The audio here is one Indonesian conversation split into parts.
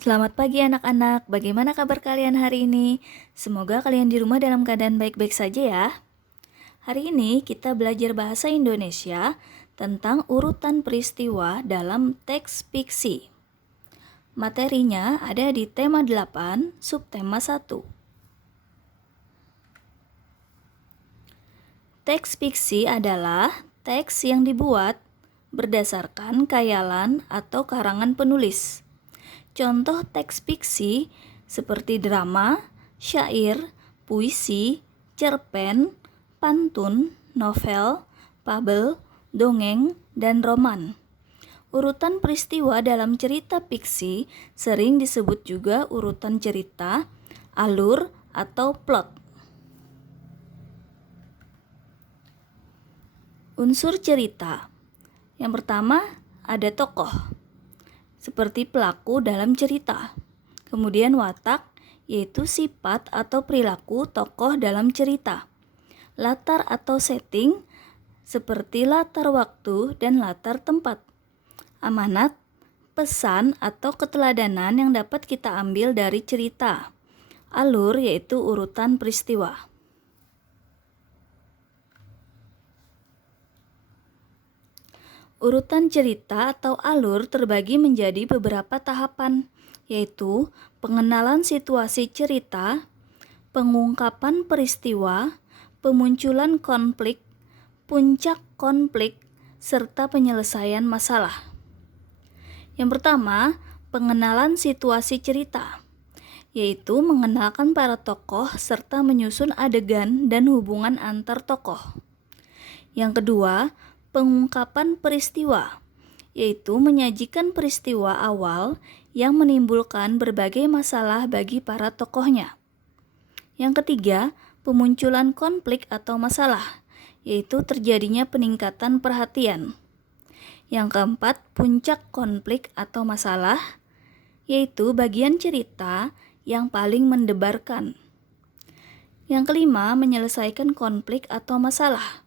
Selamat pagi anak-anak, bagaimana kabar kalian hari ini? Semoga kalian di rumah dalam keadaan baik-baik saja ya. Hari ini kita belajar bahasa Indonesia tentang urutan peristiwa dalam teks fiksi. Materinya ada di tema 8, subtema 1. Teks fiksi adalah teks yang dibuat berdasarkan khayalan atau karangan penulis. Contoh teks fiksi seperti drama, syair, puisi, cerpen, pantun, novel, fabel, dongeng, dan roman. Urutan peristiwa dalam cerita fiksi sering disebut juga urutan cerita, alur, atau plot. Unsur cerita. Yang pertama, ada tokoh, seperti pelaku dalam cerita. Kemudian watak, yaitu sifat atau perilaku tokoh dalam cerita. Latar atau setting, seperti latar waktu dan latar tempat. Amanat, pesan atau keteladanan yang dapat kita ambil dari cerita. Alur, yaitu urutan peristiwa. Urutan cerita atau alur terbagi menjadi beberapa tahapan, yaitu pengenalan situasi cerita, pengungkapan peristiwa, pemunculan konflik, puncak konflik, serta penyelesaian masalah. Yang pertama, pengenalan situasi cerita, yaitu mengenalkan para tokoh serta menyusun adegan dan hubungan antar tokoh. Yang kedua, pengungkapan peristiwa, yaitu menyajikan peristiwa awal yang menimbulkan berbagai masalah bagi para tokohnya. Yang ketiga, pemunculan konflik atau masalah, yaitu terjadinya peningkatan perhatian. Yang keempat, puncak konflik atau masalah, yaitu bagian cerita yang paling mendebarkan. Yang kelima, menyelesaikan konflik atau masalah,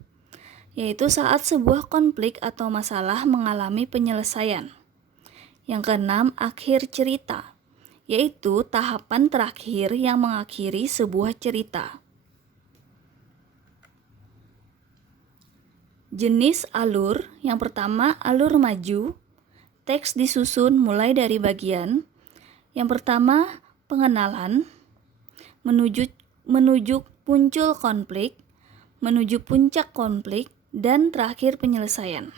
yaitu saat sebuah konflik atau masalah mengalami penyelesaian. Yang keenam, akhir cerita, yaitu tahapan terakhir yang mengakhiri sebuah cerita. Jenis alur, yang pertama alur maju, teks disusun mulai dari bagian. Yang pertama, pengenalan, menuju muncul konflik, menuju puncak konflik, dan terakhir penyelesaian.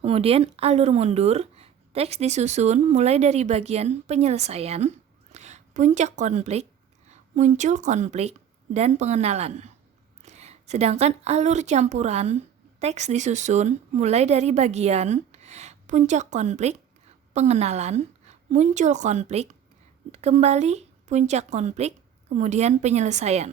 Kemudian alur mundur, teks disusun mulai dari bagian penyelesaian, puncak konflik, muncul konflik, dan pengenalan. Sedangkan alur campuran, teks disusun mulai dari bagian puncak konflik, pengenalan, muncul konflik, kembali puncak konflik, kemudian penyelesaian.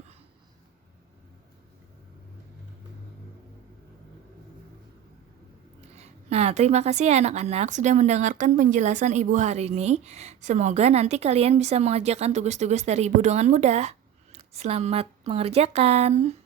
Nah, terima kasih ya anak-anak sudah mendengarkan penjelasan Ibu hari ini. Semoga nanti kalian bisa mengerjakan tugas-tugas dari Ibu dengan mudah. Selamat mengerjakan.